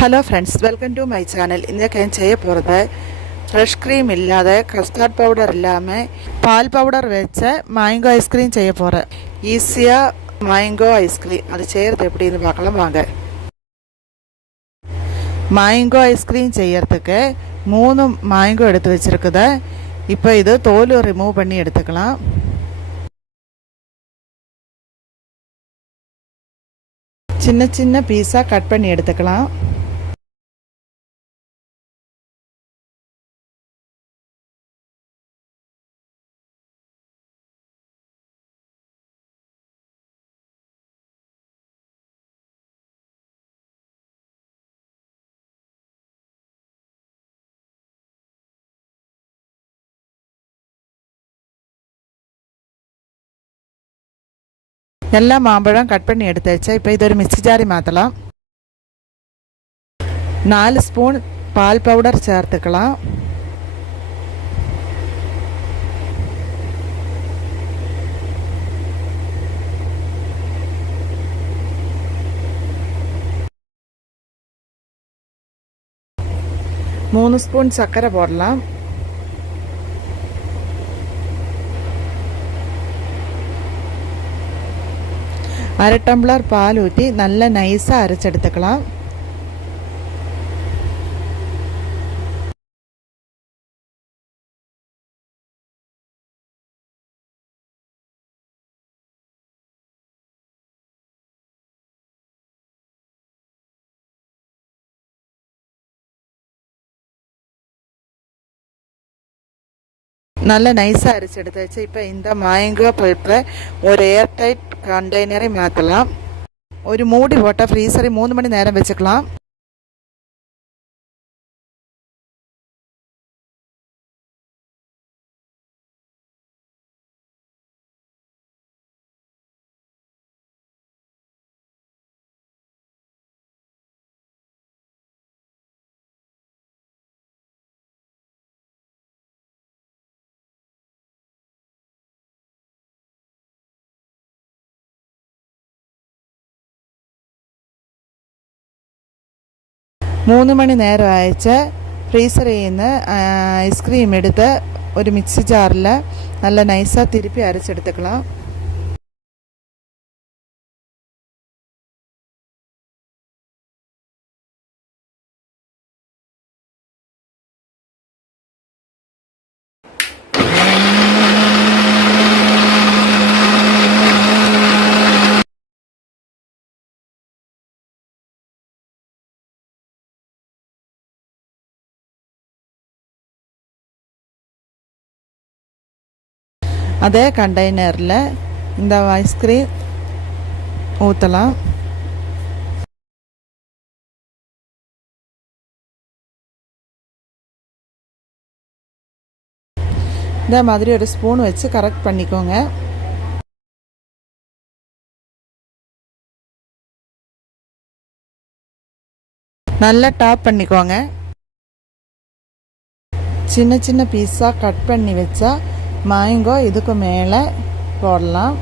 Hello friends welcome to my channel இந்த கேன் செய்ய போகிறது ஃப்ரெஷ் க்ரீம் இல்லாத கஸ்டர்ட் பவுடர் இல்லாமல் பால் பவுடர் வச்ச மேங்கோ ஐஸ்கிரீம் செய்ய போகிறேன் ஈஸியாக மேங்கோ ஐஸ்கிரீம் அது செய்கிறது எப்படின்னு பார்க்கலாம் வாங்க மேங்கோ ஐஸ்கிரீம் செய்யறதுக்கு மூணு மேங்கோ எடுத்து வச்சுருக்குது இப்போ இது தோல் ரிமூவ் பண்ணி எடுத்துக்கலாம் சின்ன சின்ன பீஸாக கட் பண்ணி எடுத்துக்கலாம் எல்லா மாம்பழம் கட் பண்ணி எடுத்து வச்சா இப்போ இது ஒரு மிக்ஸி ஜாரி மாற்றலாம் நாலு ஸ்பூன் பால் பவுடர் சேர்த்துக்கலாம் மூணு ஸ்பூன் சர்க்கரை போடலாம் അര ടംബ്ലർ പാലൂറ്റി നല്ല നൈസാக അരച്ചെടുത്തുക്കളാം அரைச்செடுத்துக்கலாம் நல்லா நைஸாக அரைச்சி எடுத்து வச்சு இப்போ இந்த மாயங்கோ பல்ப்பை ஒரு ஏர் டைட் கண்டெய்னரை மாற்றலாம் ஒரு மூடி போட்டால் ஃப்ரீசரை மூணு மணி நேரம் வச்சுக்கலாம். മൂന്ന് മണി നേരം അയച്ച് ഫ്രീസറിൽ നിന്ന് ഐസ്ക്രീം എടുത്ത് ഒരു മിക്സി ജാറിൽ നല്ല നൈസായി തിരുപ്പി അരച്ചെടുത്തക്കളാം அதே கண்டெய்னரில் இந்த ஐஸ்கிரீம் ஊற்றலாம் இந்த மாதிரி ஒரு ஸ்பூன் வச்சு கரெக்ட் பண்ணிக்கோங்க. நல்லா டாப் பண்ணிக்கோங்க. சின்ன சின்ன பீஸாக கட் பண்ணி வச்சா மேங்கோ இதுக்கு மேலே போடலாம்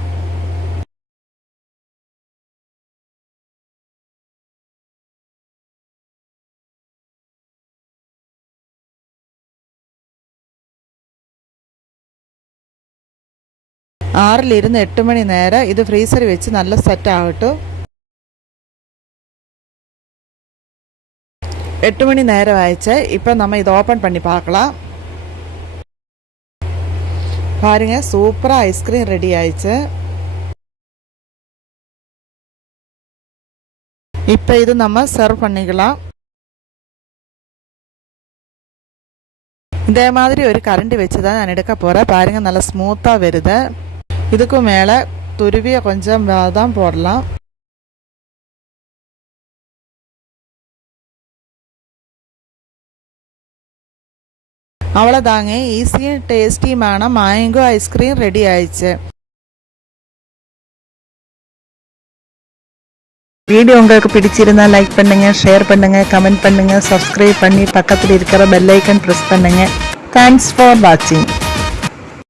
ആറിൽ ഇരുന്ന് എട്ട് മണി നേരം ഇത് ഫ്രീസറിൽ വെച്ച് നല്ല സെറ്റ് ആകട്ടും எட்டு மணி நேரம் ஆயிடுச்சு இப்போ நம்ம இதை ஓப்பன் பண்ணி பார்க்கலாம் பாருங்க சூப்பராக ஐஸ்கிரீம் ரெடி ஆயிடுச்சு. இப்போ இது நம்ம சர்வ் பண்ணிக்கலாம். இதே மாதிரி ஒரு கரண்டி வச்சு தான் நான் எடுக்க போகிறேன் பாருங்கள் நல்லா ஸ்மூத்தாக வருது. இதுக்கு மேலே துருவிய கொஞ்சம் தான் போடலாம். அவ்வளோதாங்க ஈஸியும் டேஸ்டியுமான மேங்கோ ஐஸ்கிரீம் ரெடி ஆயிடுச்சு வீடியோ உங்களுக்கு பிடிச்சிருந்தா லைக் பண்ணுங்க ஷேர் பண்ணுங்க கமெண்ட் பண்ணுங்க சப்ஸ்கிரைப் பண்ணி பக்கத்தில் இருக்கிற பெல் ஐக்கன் ப்ரெஸ் பண்ணுங்க தேங்க்ஸ் ஃபார் வாட்சிங்